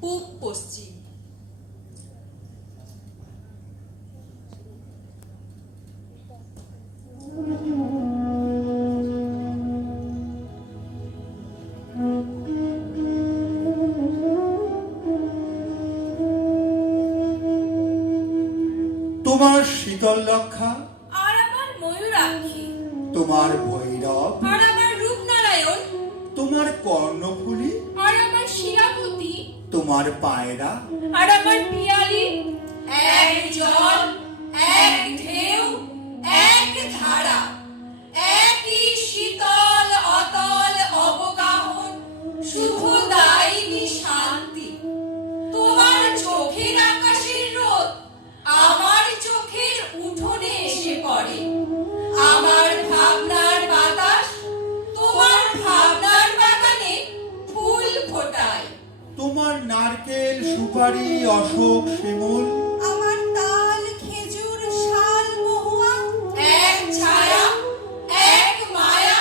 পূব পশ্চিম। তোমার শীতল লক্ষা আর আমার ময়ূরাক্ষী, তোমার ভৈরব আর আমার রূপনারায়ণ, তোমার কর্ণফুলী আর আমার শিরাপতি, তোমার পায়রা আর আমার পিয়ালি। এক জল, এক ঢেউ, এক ধারা, একই শীতল অতল অবগাহন, শুভদায়িনী শান্তি। তোমার চোখের আকাশের রোদ আমার চোখের উঠোনে এসে পড়ে। আমার ভাবনার বাতাস তোমার ভাবনার বাগানে ফুল ফোটায়। তোমার নারকেল সুপারি অশোক শিমুল আমার তাল খেজুর শাল মহুয়া, এক ছায়া, এক মায়া,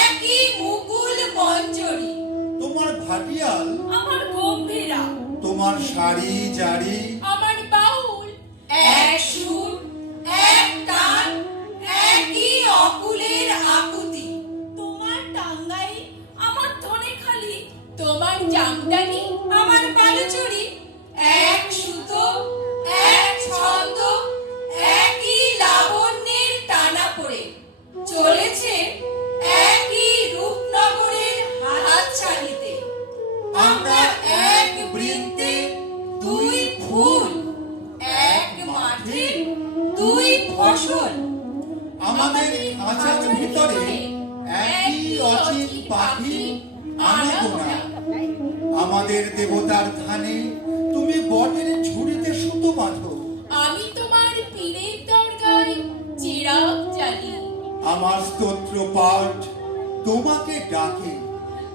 একই মুকুল মঞ্জরি। তোমার ভাটিয়াল আমার গম্ভীরা, তোমার শাড়ি জারি আমার বাউল, এক সুর, এক টান, একই অকুলের আকুতি। তোমার টাঙ্গাই, আমার ধনেখালি, তোমার জামদানি, আমার বালুচুরি, এক সুতো, এক ছন্দ, একই লাবণ্যের টানা পড়ে চলেছে একই রূপনগরের হাতছানিতে। আমরা এক বৃন্তে দুই ফুল, এক মাঠে দুই ফসল। আমাদের খাঁচার ভিতরে একই অচিন পাখি আনাগোনা। আমাদের দেবতার ধানে তুমি বটের ঝুড়িতে সুতো বাঁধো। আমি তোমার পীরের দরগায় চিরাগ জ্বালি। আমার স্তোত্র পাঠ তোমাকে ডাকে।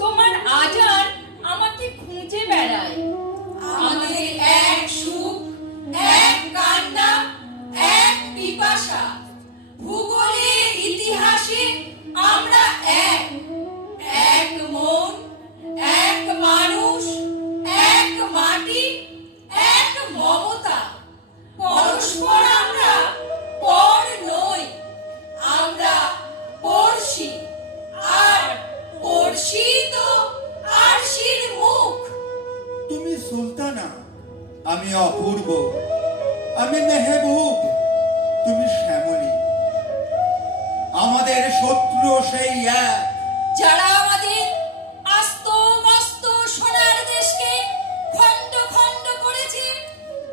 তোমার আজান আমাকে খুঁজে বেড়ায়। আমাদের এক সুখ, এক কান্না, এক পিপাসা। ভূগোলের ইতিহাসে আমরা এক, এক মন, এক মানুষ, এক মাটি, এক মমতা। পরস্পর আমরা পর নই, আমরা পড়শি, আর পড়শি তো আরশির মুখ। তুমি সুলতানা, আমি অপূর্ব, আমি মেহবুব, তুমি শ্যামলী। আমাদের শত্রু সেই এক, যারা আমাদের আস্ত মস্ত সোনার দেশকে খণ্ড খণ্ড করেছে,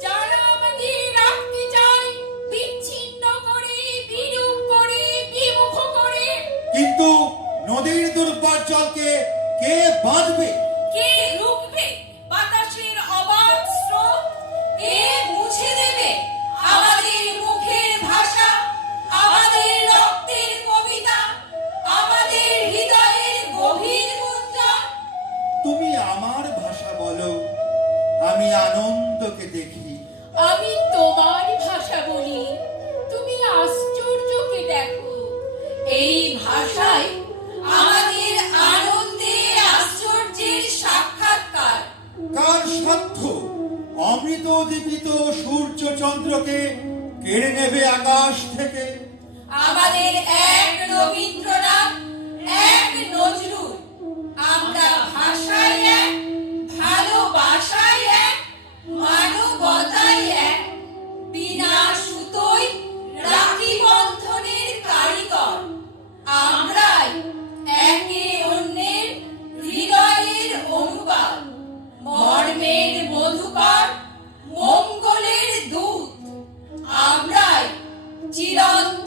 যারা আমাদের রাখতে চায় বিচ্ছিন্ন করে, বিরূপ করে, বিমুখ করে। কিন্তু নদীর দুর্বার জলকে কে বাঁধবে? কে রুখবে বাতাসের অবাধ স্রোত? কে মুছে দেবে আমাদের মুখের ভাষা, আমাদের রক্তের কবিতা, আমাদের হৃদয়ের গভীর গুঞ্জন? তুমি আমার ভাষা বলো, আমি আনন্দকে দেখি। আমি তোমার ভাষা বলি, তুমি আশ্চর্যকে দেখো। এই ভাষায় আমাদের আনন্দে আশ্চর্যের সাক্ষাৎকার। কার সাধ্য অমৃত দীপিত সূর্য চন্দ্রকে কেড়ে নেবে আকাশ থেকে? আমাদের এক রবীন্দ্রনাথ, এক নজরুল। আমরা ভাষায় এক, ভালোবাসায় এক, মানবতায় এক। বিনা সুতোয় রাখি বন্ধনের কারিগর। আমরাই একে অন্যের হৃদয়ের অনুবাদ, মর্মের মধুকর, মঙ্গলের দূত। আমরাই চিরন্তন